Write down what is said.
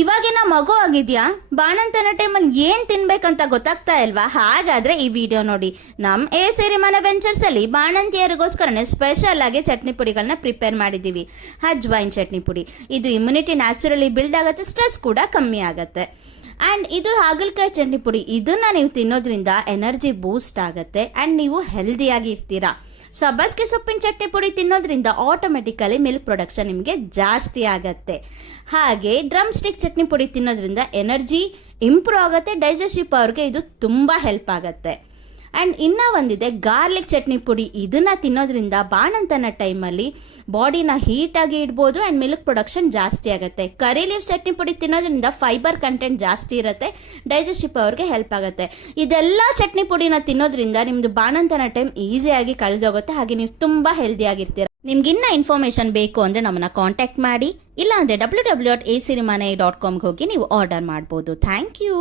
ಇವಾಗಿನ ಮಗು ಆಗಿದ್ಯಾ? ಬಾಣಂತನ ಟೈಮಲ್ಲಿ ಏನು ತಿನ್ಬೇಕಂತ ಗೊತ್ತಾಗ್ತಾ ಇಲ್ವಾ? ಹಾಗಾದ್ರೆ ಈ ವಿಡಿಯೋ ನೋಡಿ. ನಮ್ಮ ಸಿರಿಮನೆ ವೆಂಚರ್ಸ್ ಅಲ್ಲಿ ಬಾಣಂತಿಯರಿಗೋಸ್ಕರನೇ ಸ್ಪೆಷಲ್ ಆಗಿ ಚಟ್ನಿ ಪುಡಿಗಳನ್ನ ಪ್ರಿಪೇರ್ ಮಾಡಿದ್ದೀವಿ. ಅಜ್ವೈನ್ ಚಟ್ನಿ ಪುಡಿ. ಇದು ಇಮ್ಯುನಿಟಿ ನ್ಯಾಚುರಲಿ ಬಿಲ್ಡ್ ಆಗುತ್ತೆ, ಸ್ಟ್ರೆಸ್ ಕೂಡ ಕಮ್ಮಿ ಆಗುತ್ತೆ. ಆ್ಯಂಡ್ ಇದು ಹಾಗಲಕಾಯಿ ಚಟ್ನಿ ಪುಡಿ. ಇದನ್ನ ನೀವು ತಿನ್ನೋದ್ರಿಂದ ಎನರ್ಜಿ ಬೂಸ್ಟ್ ಆಗುತ್ತೆ ಆ್ಯಂಡ್ ನೀವು ಹೆಲ್ದಿಯಾಗಿ ಇರ್ತೀರಾ. ಸಬ್ಬಸ್ಗೆ ಸೊಪ್ಪಿನ ಚಟ್ನಿ ಪುಡಿ ತಿನ್ನೋದ್ರಿಂದ ಆಟೋಮೆಟಿಕಲಿ ಮಿಲ್ಕ್ ಪ್ರೊಡಕ್ಷನ್ ನಿಮಗೆ ಜಾಸ್ತಿ ಆಗುತ್ತೆ. ಹಾಗೆ ಡ್ರಮ್ ಸ್ಟಿಕ್ ಚಟ್ನಿ ಪುಡಿ ತಿನ್ನೋದ್ರಿಂದ ಎನರ್ಜಿ ಇಂಪ್ರೂವ್ ಆಗುತ್ತೆ, ಡೈಜೆಸ್ಟಿವ್ ಪವರ್ಗೆ ಇದು ತುಂಬ ಹೆಲ್ಪ್ ಆಗುತ್ತೆ. ಆ್ಯಂಡ್ ಇನ್ನೂ ಒಂದಿದೆ ಗಾರ್ಲಿಕ್ ಚಟ್ನಿ ಪುಡಿ. ಇದನ್ನು ತಿನ್ನೋದ್ರಿಂದ ಬಾಣಂತನ ಟೈಮಲ್ಲಿ ಬಾಡಿನ ಹೀಟಾಗಿ ಇಡ್ಬೋದು ಆ್ಯಂಡ್ ಮಿಲ್ಕ್ ಪ್ರೊಡಕ್ಷನ್ ಜಾಸ್ತಿ ಆಗುತ್ತೆ. ಕರಿ ಲೀವ್ಸ್ ಚಟ್ನಿ ಪುಡಿ ತಿನ್ನೋದ್ರಿಂದ ಫೈಬರ್ ಕಂಟೆಂಟ್ ಜಾಸ್ತಿ ಇರುತ್ತೆ, ಡೈಜೆಸ್ಟಿವ್ ಪವರ್ಗೆ ಹೆಲ್ಪ್ ಆಗುತ್ತೆ. ಇದೆಲ್ಲ ಚಟ್ನಿ ಪುಡಿನ ತಿನ್ನೋದ್ರಿಂದ ನಿಮ್ಮದು ಬಾಣಂತನ ಟೈಮ್ ಈಸಿಯಾಗಿ ಕಳೆದೋಗುತ್ತೆ, ಹಾಗೆ ನೀವು ತುಂಬ ಹೆಲ್ದಿಯಾಗಿರ್ತೀರ. ನಿಮ್ಗಿನ್ನ ಇನ್ಫಾರ್ಮೇಷನ್ ಬೇಕು ಅಂದರೆ ನಮ್ಮನ್ನು ಕಾಂಟ್ಯಾಕ್ಟ್ ಮಾಡಿ, ಇಲ್ಲಾಂದರೆ www.asirimane.com ಹೋಗಿ ನೀವು ಆರ್ಡರ್ ಮಾಡ್ಬೋದು. Thank you.